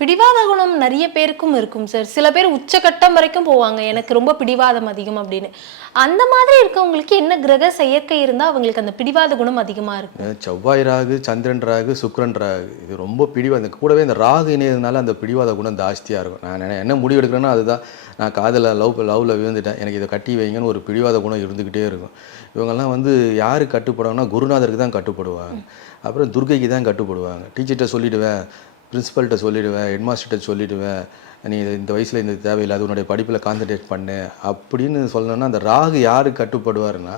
பிடிவாத குணம் நிறைய பேருக்கும் இருக்கும் சார். சில பேர் உச்சகட்டம் வரைக்கும் போவாங்க, எனக்கு ரொம்ப பிடிவாதம் அதிகம் அப்படின்னு. அந்த மாதிரி இருக்கவங்களுக்கு என்ன கிரக செயற்கை இருந்தா அவங்களுக்கு அந்த பிடிவாத குணம் அதிகமா இருக்கும்? செவ்வாய் ராகு, சந்திரன் ராகு, சுக்கிரன் ராகு, இது ரொம்ப பிடிவாதம். கூடவே இந்த ராகு இணையதுனால அந்த பிடிவாத குணம் ஜாஸ்தியாக இருக்கும். நான் என்ன முடிவு எடுக்கிறேன்னா அதுதான். நான் காதலில் லவ்வில் விழுந்துட்டேன், எனக்கு இதை கட்டி வைங்கன்னு ஒரு பிடிவாத குணம் இருந்துக்கிட்டே இருக்கும். இவங்கெல்லாம் வந்து யார் கட்டுப்படுவாங்கன்னா குருநாதருக்கு தான் கட்டுப்படுவாங்க, அப்புறம் துர்கைக்கு தான் கட்டுப்படுவாங்க. டீச்சர்கிட்ட சொல்லிவிடுவேன், பிரின்ஸிபல்கிட்ட சொல்லிவிடுவேன், ஹெட்மாஸ்டர்கிட்ட சொல்லிவிடுவேன், நீ இந்த வயசில் இந்த தேவையில்லாத உன்னுடைய படிப்பில் கான்சன்ட்ரேட் பண்ணு அப்படின்னு சொல்லணும்னா, அந்த ராகு யாருக்கு கட்டுப்படுவார்னா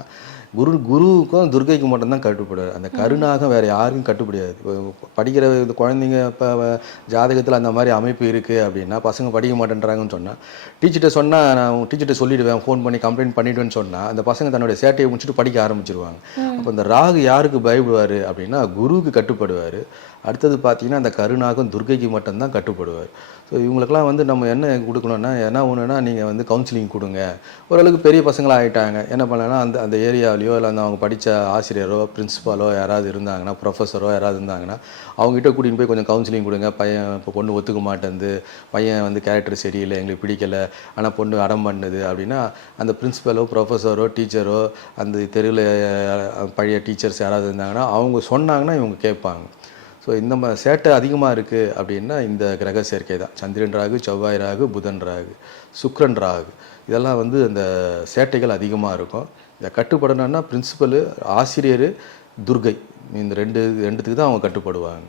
குருவுக்கும் துர்கைக்கு மட்டும்தான் கட்டுப்படுவார். அந்த கருணாகம் வேறு யாருக்கும் கட்டுப்படியாது. படிக்கிற இது குழந்தைங்க இப்போ ஜாதகத்தில் அந்த மாதிரி அமைப்பு இருக்குது அப்படின்னா, பசங்க படிக்க மாட்டேன்றாங்கன்னு சொன்னால் டீச்சர்கிட்ட சொன்னால், நான் டீச்சர்கிட்ட சொல்லிவிடுவேன், ஃபோன் பண்ணி கம்ப்ளைண்ட் பண்ணிவிடுவேன்னு சொன்னால் அந்த பசங்க தன்னுடைய சேட்டையை முடிச்சுட்டு படிக்க ஆரம்பிச்சிருவாங்க. அப்போ இந்த ராகு யாருக்கு பயப்படுவார் அப்படின்னா குருவுக்கு கட்டுப்படுவார். அடுத்தது பார்த்தீங்கன்னா அந்த கருணாகம் துர்கைக்கு மட்டும்தான் கட்டுப்படுவார். ஸோ இவங்களுக்கெல்லாம் வந்து நம்ம என்ன கொடுக்கணும்னா, என்ன ஒன்றுனா நீங்கள் வந்து கவுன்சிலிங் கொடுங்க. ஓரளவுக்கு பெரிய பசங்களாக ஆகிட்டாங்க, என்ன பண்ணலான்னா அந்த அந்த ஏரியாவிலையோ இல்லை அந்த அவங்க படித்த ஆசிரியரோ பிரின்ஸிபாலோ யாராவது இருந்தாங்கன்னா, ப்ரொஃபஸரோ யாராவது இருந்தாங்கன்னா அவங்ககிட்ட கூட்டிகிட்டு போய் கொஞ்சம் கவுன்சிலிங் கொடுங்க. பையன் இப்போ பொண்ணு ஒத்துக்க மாட்டேங்குது, பையன் வந்து கேரக்டர் சரியில்லை, எங்களுக்கு பிடிக்கலை, ஆனால் பொண்ணு அடம் பண்ணுது அப்படின்னா அந்த பிரின்ஸிபலோ ப்ரொஃபஸரோ டீச்சரோ அந்த தெருவில் பழைய டீச்சர்ஸ் யாராவது இருந்தாங்கன்னா அவங்க சொன்னாங்கன்னா இவங்க கேட்பாங்க. ஸோ இந்த சேட்டை அதிகமாக இருக்குது அப்படின்னா இந்த கிரக சேர்க்கை தான். சந்திரன் ராகு, செவ்வாய் ராகு, புதன் ராகு, சுக்கிரன் ராகு, இதெல்லாம் வந்து அந்த சேட்டைகள் அதிகமாக இருக்கும். இதை கட்டுப்படணும்னா பிரின்சிபலு, ஆசிரியர், துர்கை, இந்த ரெண்டுத்துக்கு தான் அவங்க கட்டுப்படுவாங்க.